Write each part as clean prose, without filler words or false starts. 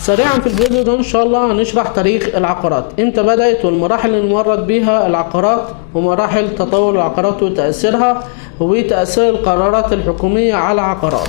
سريعا في الفيديو ده ان شاء الله هنشرح تاريخ العقارات، امتى بدأت والمراحل اللي مرت بيها العقارات ومراحل تطور العقارات وتأثيرها وتأثير القرارات الحكومية على العقارات.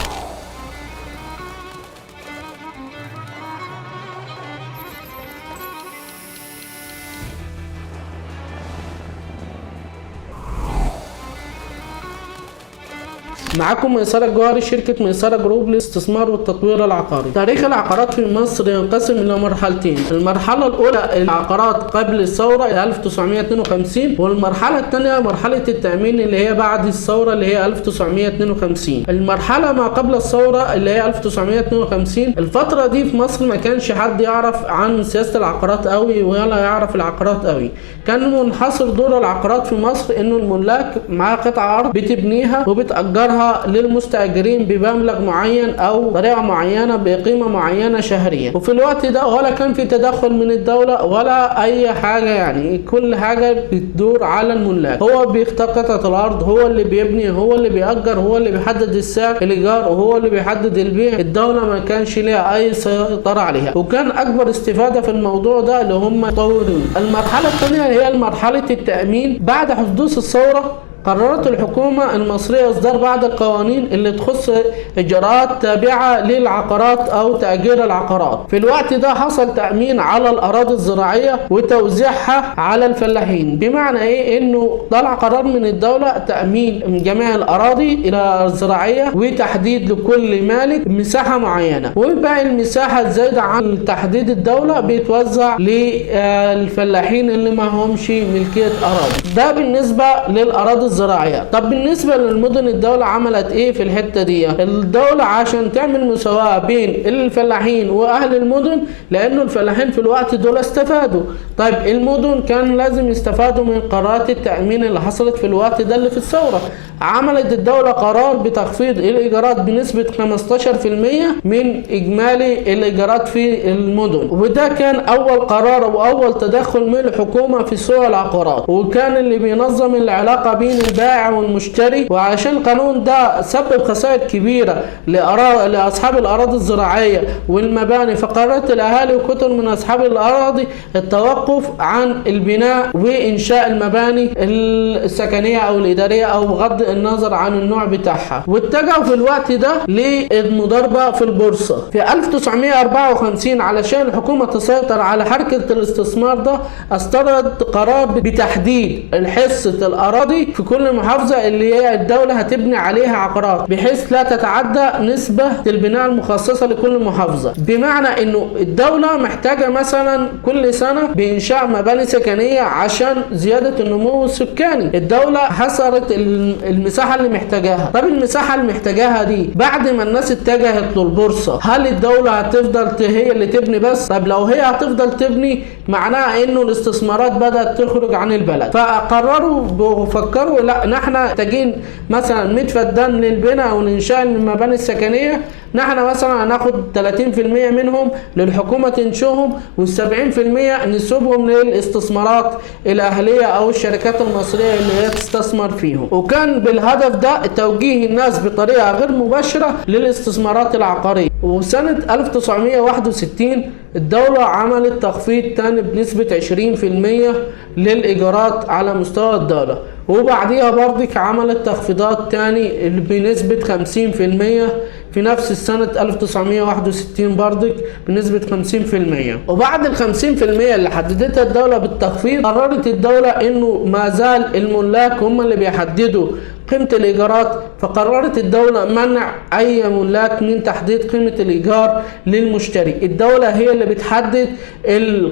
معاكم ميسرة الجوهري، شركة ميسرة جروب للاستثمار والتطوير العقاري. تاريخ العقارات في مصر ينقسم إلى مرحلتين، المرحلة الأولى العقارات قبل الثورة 1952، والمرحلة الثانية مرحلة التأمين اللي هي بعد الثورة اللي هي 1952. المرحلة ما قبل الثورة اللي هي 1952، الفترة دي في مصر ما كانش حد يعرف عن سياسة العقارات قوي ولا يعرف العقارات قوي. كان منحصر دور العقارات في مصر إنه الملاك معاه قطعة أرض بتبنيها وبتأجرها للمستأجرين بمبلغ معين او طريقه معينه بقيمه معينه شهريه، وفي الوقت ده ولا كان في تدخل من الدوله ولا اي حاجه، يعني كل حاجه بتدور على الملاك. هو بيختار قطعه الارض، هو اللي بيبني، هو اللي بيأجر، هو اللي بيحدد السعر الايجار، وهو اللي بيحدد البيع. الدوله ما كانش ليها اي سيطره عليها، وكان اكبر استفاده في الموضوع ده اللي هم مطورين. المرحله الثانيه هي مرحله التأمين. بعد حدوث الثوره قررت الحكومة المصرية إصدار بعض القوانين اللي تخص إجراءات تابعة للعقارات أو تأجير العقارات. في الوقت ده حصل تأمين على الأراضي الزراعية وتوزيعها على الفلاحين، بمعنى إيه؟ إنه طلع قرار من الدولة تأمين جميع الأراضي إلى الزراعية وتحديد لكل مالك مساحة معينة، وباقي المساحة الزايدة عن تحديد الدولة بيتوزع للفلاحين اللي ما همش ملكية أراضي. ده بالنسبة للأراضي الزراعية. طب بالنسبة للمدن الدولة عملت ايه في الحتة دي؟ الدولة عشان تعمل مساواة بين الفلاحين واهل المدن، لانه الفلاحين في الوقت دول استفادوا. طيب المدن كان لازم يستفادوا من قرارات التأمين اللي حصلت في الوقت ده اللي في الثورة. عملت الدولة قرار بتخفيض الإيجارات بنسبة 15% من إجمالي الإيجارات في المدن، وده كان أول قرار وأول تدخل من الحكومة في سوق العقارات، وكان اللي بينظم العلاقة بين البائع والمشتري. وعشان القانون ده سبب خسائر كبيرة لأصحاب الأراضي الزراعية والمباني، فقررت الأهالي وكتر من أصحاب الأراضي التوقف عن البناء وإنشاء المباني السكنية أو الإدارية أو بغض النظر عن النوع بتاعها، واتجهوا في الوقت ده للمضاربة في البورصة. في 1954 علشان الحكومة تسيطر على حركة الاستثمار ده أصدرت قرار بتحديد حصة الأراضي في كل محافظة اللي هي الدولة هتبني عليها عقارات، بحيث لا تتعدى نسبة البناء المخصصة لكل محافظة. بمعنى انه الدولة محتاجة مثلا كل سنة بإنشاء مباني سكنية عشان زيادة النمو السكاني. الدولة حصرت المساحة اللي محتاجاها. طب المساحة اللي محتاجاها دي بعد ما الناس اتجهت للبورصة، هل الدولة هتفضل هي اللي تبني بس؟ طب لو هي هتفضل تبني معناها انه الاستثمارات بدأت تخرج عن البلد، فقرروا وفكروا لا نحن محتاجين مثلا 100 فدان للبناء والانشاء المباني السكنيه، نحن مثلا هناخد 30% منهم للحكومه تنشئهم، وال70% نسيبهم للاستثمارات الاهليه او الشركات المصريه اللي هي تستثمر فيهم. وكان بالهدف ده توجيه الناس بطريقه غير مباشره للاستثمارات العقاريه. وسنه 1961 الدولة عملت تخفيض تاني بنسبة 20% للإيجارات على مستوى الدولة، وبعديها برضك عملت تخفيضات تاني بنسبة 50% في نفس السنة 1961 برضك بنسبة 50%. وبعد ال 50% اللي حددتها الدولة بالتخفيض، قررت الدولة انه ما زال الملاك هم اللي بيحددوا قيمة الإيجارات، فقررت الدولة منع أي ملاك من تحديد قيمة الإيجار للمشتري. الدولة هي اللي بتحدد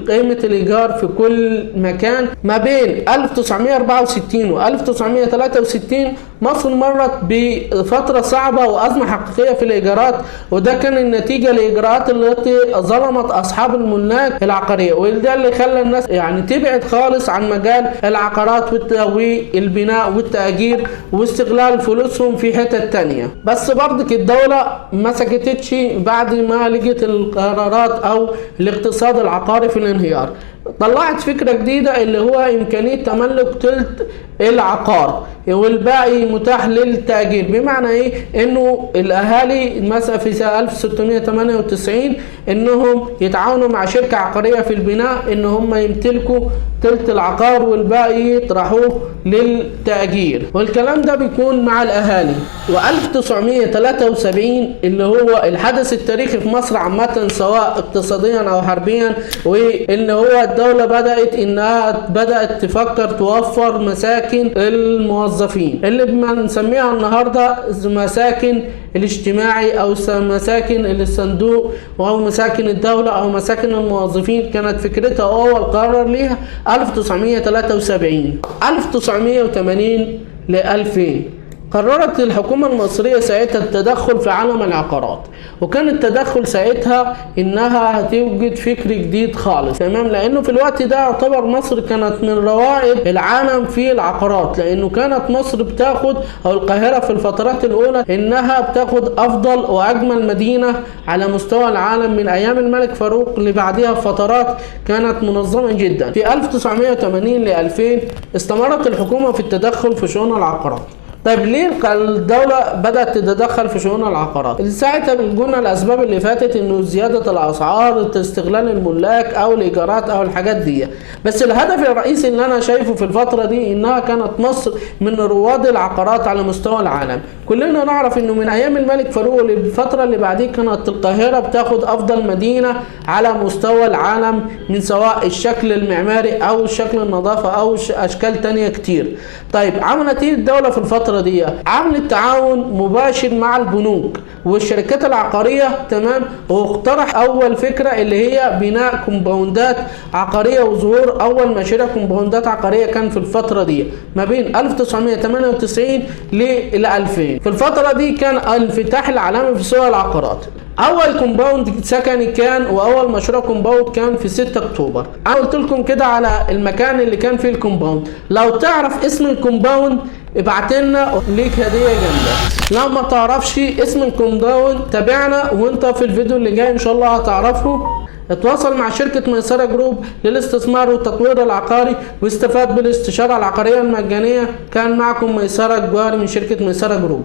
قيمة الإيجار في كل مكان. ما بين 1964 و 1963 مصر مرت بفترة صعبة وأزمة حقيقية في الإيجارات، وده كان النتيجة لإجراءات التي ظلمت أصحاب الملاك العقارية، وده اللي خلى الناس يعني تبعد خالص عن مجال العقارات والبناء والتأجير واستغلال فلوسهم في حتة تانية. بس برضك الدولة ما سكتتش بعد ما لقيت القرارات أو الاقتصاد العقاري في الانهيار. طلعت فكرة جديدة اللي هو إمكانية تملك تلت العقار. والباقي متاح للتأجير. بمعنى ايه؟ انه الاهالي مثلا في سنة 1698 انهم يتعاونوا مع شركة عقارية في البناء ان هم يمتلكوا تلت العقار والباقي يطرحوه للتأجير، والكلام ده بيكون مع الأهالي. و1973 اللي هو الحدث التاريخي في مصر عامة سواء اقتصاديا أو حربيا، وإن هو الدولة بدأت تفكر توفر مساكن الموظفين اللي بنسميها النهاردة مساكن الاجتماعي أو مساكن الصندوق أو مساكن الدولة أو مساكن الموظفين. كانت فكرتها أول قرار ليها 1973. 1980 ل 2000 قررت الحكومة المصرية ساعتها التدخل في عالم العقارات، وكان التدخل ساعتها انها هتوجد فكر جديد خالص، تمام؟ لانه في الوقت ده يعتبر مصر كانت من روائد العالم في العقارات، لانه كانت مصر بتاخد او القاهرة في الفترات الاولى انها بتاخد افضل واجمل مدينة على مستوى العالم من ايام الملك فاروق، اللي بعدها فترات كانت منظمة جدا. في 1980 ل 2000 استمرت الحكومة في التدخل في شؤون العقارات. طيب ليه الدولة بدأت تتدخل في شؤون العقارات؟ ساعتها قلنا الأسباب اللي فاتت إنه زيادة الأسعار، استغلال الملاك أو الإيجارات أو الحاجات دي، بس الهدف الرئيسي اللي أنا شايفه في الفترة دي إنها كانت مصر من رواد العقارات على مستوى العالم. كلنا نعرف إنه من أيام الملك فاروق الفترة اللي بعديه كانت القاهرة بتاخد أفضل مدينة على مستوى العالم من سواء الشكل المعماري أو شكل النظافة أو أشكال تانية كتير. طيب عملت إيه الدولة في الفترة دي؟ عملت تعاون مباشر مع البنوك والشركات العقارية، تمام؟ واقترح أول فكرة اللي هي بناء كومباوندات عقارية، وظهور أول مشاريع كومباوندات عقارية كان في الفترة دي ما بين 1998 ل 2000. في الفترة دي كان الانفتاح العالمي في سوق العقارات. اول كومباوند سكني كان واول مشروع كومباوند كان في 6 اكتوبر. انا قلت لكم كده على المكان اللي كان فيه الكومباوند، لو تعرف اسم الكومباوند ابعت لنا ليك هديه جامده. لو ما تعرفش اسم الكومباوند تابعنا وانت في الفيديو اللي جاي ان شاء الله هتعرفه. اتواصل مع شركة ميسرة جروب للاستثمار والتطوير العقاري واستفاد بالاستشارة العقارية المجانية. كان معكم ميسرة الجوهري من شركة ميسرة جروب.